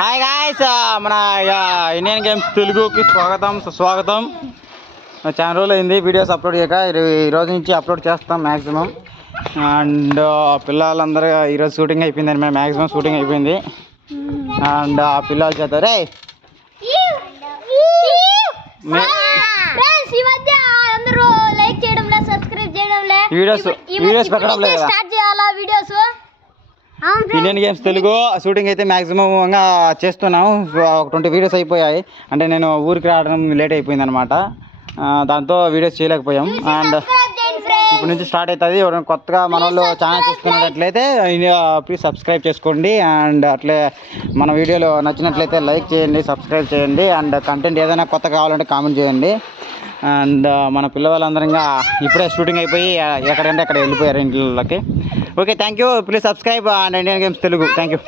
Hi guys, మన Indian games తెలుగుకి సుస్వాగతం. చాలా రోజులు అయింది వీడియోస్ అప్లోడ్ చేయక. ఈరోజు నుంచి అప్లోడ్ చేస్తాం మ్యాక్సిమం. అండ్ పిల్లలందరూ ఈరోజు షూటింగ్ అయిపోయింది, మ్యాక్సిమం షూటింగ్ అయిపోయింది. అండ్ ఆ పిల్లలు చేస్తారే వీడియోస్ పెట్టడం లేదు. ఇండియన్ గేమ్స్ తెలుగు షూటింగ్ అయితే మ్యాక్సిమం చేస్తున్నాం. ఒక 20 వీడియోస్ అయిపోయాయి. అంటే నేను ఊరికి రావడం లేట్ అయిపోయింది అనమాట, దాంతో వీడియోస్ చేయలేకపోయాం. అండ్ ఇప్పుడు నుంచి స్టార్ట్ అవుతుంది. ఎవరైనా కొత్తగా మన వాళ్ళు ఛానల్ చూసుకున్నట్లయితే ప్లీజ్ సబ్స్క్రైబ్ చేసుకోండి. అండ్ అట్లే మన వీడియోలు నచ్చినట్లయితే లైక్ చేయండి, సబ్స్క్రైబ్ చేయండి. అండ్ కంటెంట్ ఏదైనా కొత్త కావాలంటే కామెంట్ చేయండి. అండ్ మన పిల్లవాళ్ళందరూ ఇంకా ఇప్పుడే షూటింగ్ అయిపోయి ఎక్కడంటే అక్కడ వెళ్ళిపోయారు ఇంట్లోకి. Okay, thank you. Please subscribe and Indian games Telugu. Thank you.